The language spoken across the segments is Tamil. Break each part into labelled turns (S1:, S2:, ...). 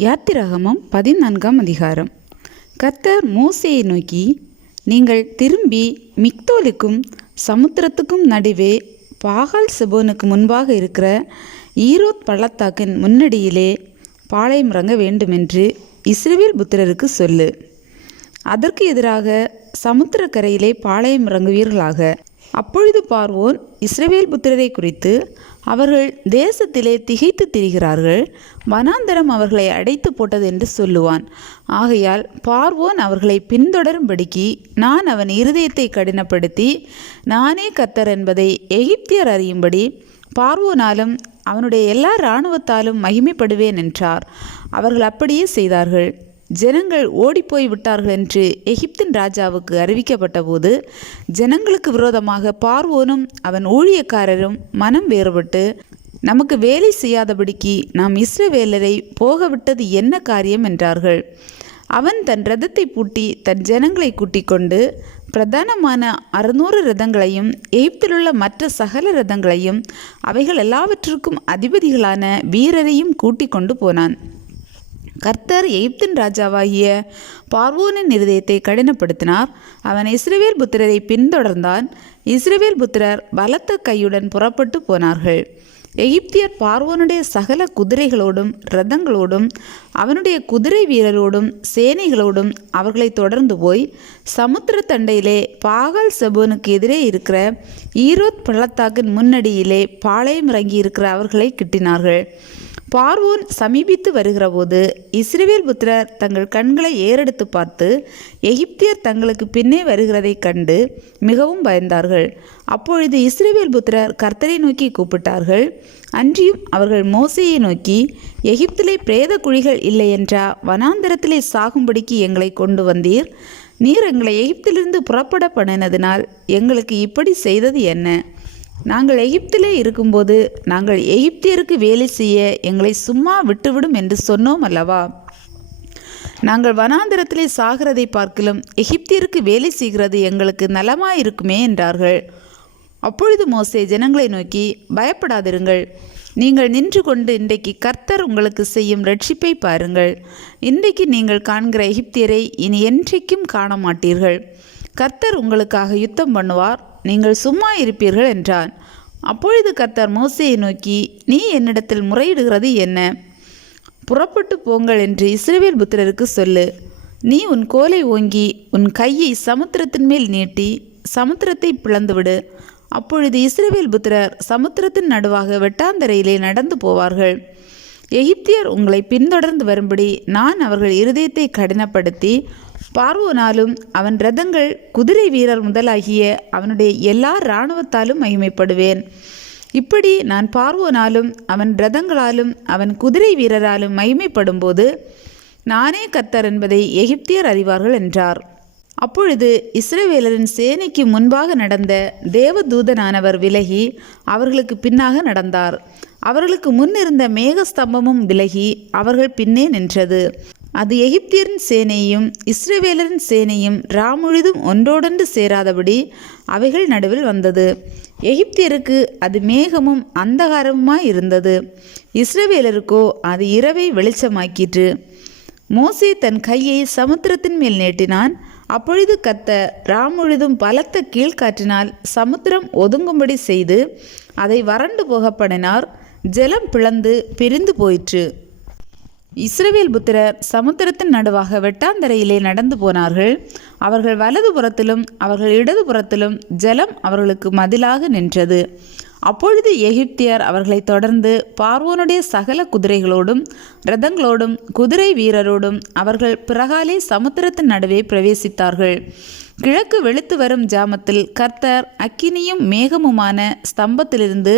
S1: யாத்திராகமம் பதினான்காம் அதிகாரம். கர்த்தர் மோசையை நோக்கி நீங்கள் திரும்பி மிக்தோலுக்கும் சமுத்திரத்துக்கும் நடுவே பாகால் செபோனுக்கு முன்பாக இருக்கிற ஈரோத் பள்ளத்தாக்கின் முன்னடியிலே பாளையம் இறங்க வேண்டுமென்று இஸ்ரவேல் புத்திரருக்கு சொல்லு. அதற்கு எதிராக சமுத்திரக்கரையிலே பாளையம் இறங்குவீர்களாக. அப்பொழுது பார்வோன் இஸ்ரவேல் புத்திரரை குறித்து அவர்கள் தேசத்திலே திகைத்து திரிகிறார்கள் வனாந்தரம் அவர்களை அடைத்து போட்டது என்று சொல்லுவான். ஆகையால் பார்வோன் அவர்களை பின்தொடரும்படிக்கு நான் அவன் இருதயத்தை கடினப்படுத்தி நானே கத்தர் என்பதை எகிப்தியர் அறியும்படி பார்வோனாலும் அவனுடைய எல்லா இராணுவத்தாலும் மகிமைப்படுவேன் என்றார். அவர்கள் அப்படியே செய்தார்கள். ஜனங்கள் ஓடிப்போய் விட்டார்கள் என்று எகிப்தின் ராஜாவுக்கு அறிவிக்கப்பட்டபோது ஜனங்களுக்கு விரோதமாக பார்வோனும் அவன் ஊழியக்காரரும் மனம் வேறுபட்டு நமக்கு வேலை செய்யாதபடிக்கு நாம் இஸ்ரவேலரை போகவிட்டது என்ன காரியம்? என்றார்கள். அவன் தன் ரதத்தை பூட்டி தன் ஜனங்களை கூட்டிக் கொண்டு பிரதானமான அறுநூறு ரதங்களையும் எகிப்திலுள்ள மற்ற சகல ரதங்களையும் அவைகள் எல்லாவற்றிற்கும் அதிபதிகளான வீரரையும் கூட்டிக் கொண்டு போனான். கர்த்தர் எகிப்தின் ராஜாவாகிய பார்வோனின் இருதயத்தை கடினப்படுத்தினார். அவன் இஸ்ரவேல் புத்திரரை பின்தொடர்ந்தான். இஸ்ரவேல் புத்திரர் பலத்த கையுடன் புறப்பட்டு போனார்கள். எகிப்தியர் பார்வோனுடைய சகல குதிரைகளோடும் ரதங்களோடும் அவனுடைய குதிரை வீரரோடும் சேனைகளோடும் அவர்களை தொடர்ந்து போய் சமுத்திர தண்டையிலே பாகல் செபோனுக்கு எதிரே இருக்கிற ஈரோத் பள்ளத்தாக்கின் முன்னடியிலே பாளையம் இறங்கி இருக்கிற அவர்களை கிட்டினார்கள். பார்வோன் சமீபித்து வருகிறபோது இஸ்ரேவேல் புத்திரர் தங்கள் கண்களை ஏறெடுத்து பார்த்து எகிப்தியர் தங்களுக்கு பின்னே வருகிறதைக் கண்டு மிகவும் பயந்தார்கள். அப்பொழுது இஸ்ரேவேல் புத்திரர் கர்த்தரை நோக்கி கூப்பிட்டார்கள் அன்றியும் அவர்கள் மோசையை நோக்கி எகிப்திலே பிரேத குழிகள் இல்லையென்றா வனாந்தரத்திலே சாகும்படிக்கு எங்களை கொண்டு வந்தீர்? நீர் எங்களை எகிப்திலிருந்து புறப்பட பண்ணினதினால் எங்களுக்கு இப்படி செய்தது என்ன? நாங்கள் எகிப்திலே இருக்கும்போது நாங்கள் எகிப்தியருக்கு வேலை செய்ய எங்களை சும்மா விட்டுவிடும் என்று சொன்னோம் அல்லவா? நாங்கள் வனாந்திரத்திலே சாகிறதை பார்க்கிலும் எகிப்தியருக்கு வேலை செய்கிறது எங்களுக்கு நலமாயிருக்குமே என்றார்கள். அப்பொழுது மோசே ஜனங்களை நோக்கி பயப்படாதிருங்கள். நீங்கள் நின்று கொண்டு இன்றைக்கு கர்த்தர் உங்களுக்கு செய்யும் ரட்சிப்பை பாருங்கள். இன்றைக்கு நீங்கள் காண்கிற எகிப்தியரை இனி என்றைக்கும் காண மாட்டீர்கள் கர்த்தர் உங்களுக்காக யுத்தம் பண்ணுவார் நீங்கள் சும்மா இருப்பீர்கள் என்றான். அப்பொழுது கர்த்தர் மோசையை நோக்கி நீ என்னிடத்தில் முறையிடுகிறது என்ன? புறப்பட்டு போங்கள் என்று இஸ்ரேவேல் புத்திரருக்கு சொல்லு. நீ உன் கோலை ஓங்கி உன் கையை சமுத்திரத்தின் மேல் நீட்டி சமுத்திரத்தை பிளந்துவிடு. அப்பொழுது இஸ்ரவேல் புத்திரர் சமுத்திரத்தின் நடுவாக வெட்டாந்தரையிலே நடந்து போவார்கள். எகிப்தியர் உங்களை பின்தொடர்ந்து வரும்படி நான் அவர்கள் இருதயத்தை கடினப்படுத்தி பார்வோனாலும் அவன் ரதங்கள் குதிரை வீரர் முதலாகிய அவனுடைய எல்லா இராணுவத்தாலும் மகிமைப்படுவேன். இப்படி நான் பார்வோனாலும் அவன் ரதங்களாலும் அவன் குதிரை வீரராலும் மகிமைப்படும்போது நானே கர்த்தர் என்பதை எகிப்தியர் அறிவார்கள் என்றார். அப்பொழுது இஸ்ரவேலரின் சேனைக்கு முன்பாக நடந்த தேவதூதனானவர் விலகி அவர்களுக்கு பின்னாக நடந்தார். அவர்களுக்கு முன் இருந்த மேகஸ்தம்பமும் விலகி அவர்கள் பின்னே நின்றது. அது எகிப்தியரின் சேனையும் இஸ்ரவேலரின் சேனையும் ராமுழுதும் ஒன்றோடொன்று சேராதபடி அவைகள் நடுவில் வந்தது. எகிப்தியருக்கு அது மேகமும் அந்தகாரமுமாய் இருந்தது. இஸ்ரவேலருக்கோ அது இரவை வெளிச்சமாக்கிற்று. மோசே தன் கையை சமுத்திரத்தின் மேல் நீட்டினான். அப்பொழுது கத்த ராமுழுதும் பலத்த கீழ்காற்றினால் சமுத்திரம் ஒதுங்கும்படி செய்து அதை வறண்டு புகப்படினார். ஜலம் பிளந்து பிரிந்து போயிற்று. இஸ்ரவேல் புத்திரர் சமுத்திரத்தின் நடுவாக வெட்டாந்தரையிலே நடந்து போனார்கள். அவர்கள் வலது புறத்திலும் அவர்கள் இடது புறத்திலும் ஜலம் அவர்களுக்கு மதிலாக நின்றது. அப்பொழுது எகிப்தியர் அவர்களை தொடர்ந்து பார்வோனுடைய சகல குதிரைகளோடும் ரதங்களோடும் குதிரை வீரரோடும் அவர்கள் பிறகாலே சமுத்திரத்தின் நடுவே பிரவேசித்தார்கள். கிழக்கு வெளுத்து வரும் ஜாமத்தில் கர்த்தர் அக்கினியும் மேகமுமான ஸ்தம்பத்திலிருந்து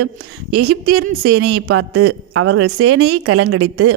S1: எகிப்தியரின் சேனையை பார்த்து அவர்கள் சேனையை கலங்கடித்து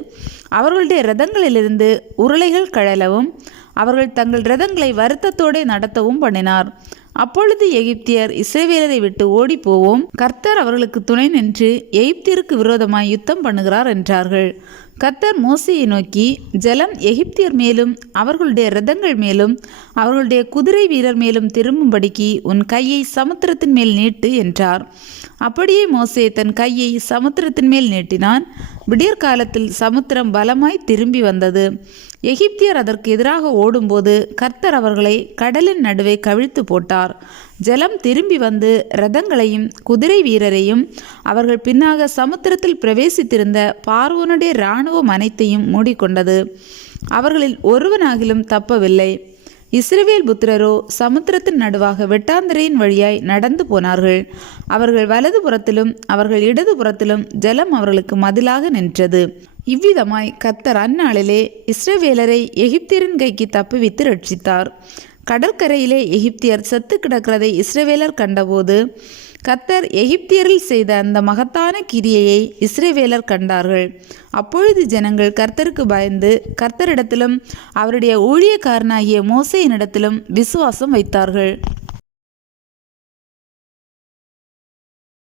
S1: அவர்களுடைய ரதங்களிலிருந்து உருளைகள் கழலவும் அவர்கள் தங்கள் ரதங்களை வருத்தத்தோடு நடத்தவும் பண்ணினார். அப்பொழுது எகிப்தியர் இசைவீரரை விட்டு ஓடி போவோம் கர்த்தர் அவர்களுக்கு துணை நின்று எகிப்தியருக்கு விரோதமாய் யுத்தம் பண்ணுகிறார் என்றார்கள். கர்த்தர் மோசையை நோக்கி ஜலம் எகிப்தியர் மேலும் அவர்களுடைய ரதங்கள் மேலும் அவர்களுடைய குதிரை வீரர் மேலும் திரும்பும்படிக்கு உன் கையை சமுத்திரத்தின் மேல் நீட்டு என்றார். அப்படியே மோசே தன் கையை சமுத்திரத்தின் மேல் நீட்டினான். விடியற்காலத்தில் சமுத்திரம் பலமாய் திரும்பி வந்தது. எகிப்தியர் அதற்கு எதிராக ஓடும்போது கர்த்தர் அவர்களை கடலின் நடுவே கவிழ்த்து போட்டார். ஜலம் திரும்பி வந்து ரதங்களையும் குதிரை வீரரையும் அவர்கள் பின்னாக சமுத்திரத்தில் பிரவேசித்திருந்த பார்வோனுடைய இராணுவம் அனைத்தையும் மூடிக்கொண்டது. அவர்களில் ஒருவனாகிலும் தப்பவில்லை. இஸ்ரவேல் புத்திரரோ சமுத்திரத்தின் நடுவாக வெட்டாந்திரையின் வழியாய் நடந்து போனார்கள். அவர்கள் வலது புறத்திலும் அவர்கள் இடது புறத்திலும் ஜலம் அவர்களுக்கு மதிலாக நின்றது. இவ்விதமாய் கத்தர் அந்நாளிலே இஸ்ரவேலரை எகிப்தியரின் கைக்கு தப்புவித்து ரட்சித்தார் கடற்கரையிலே எகிப்தியர் செத்து கிடக்கிறதை இஸ்ரவேலர் கண்டபோது கத்தர் எகிப்தியரில் செய்த அந்த மகத்தான கிரியையை இஸ்ரேவேலர் கண்டார்கள். அப்பொழுது ஜனங்கள் கர்த்தருக்கு பயந்து கர்த்தரிடத்திலும் அவருடைய ஊழியக்காரனாகிய மோசையினிடத்திலும் விசுவாசம் வைத்தார்கள்.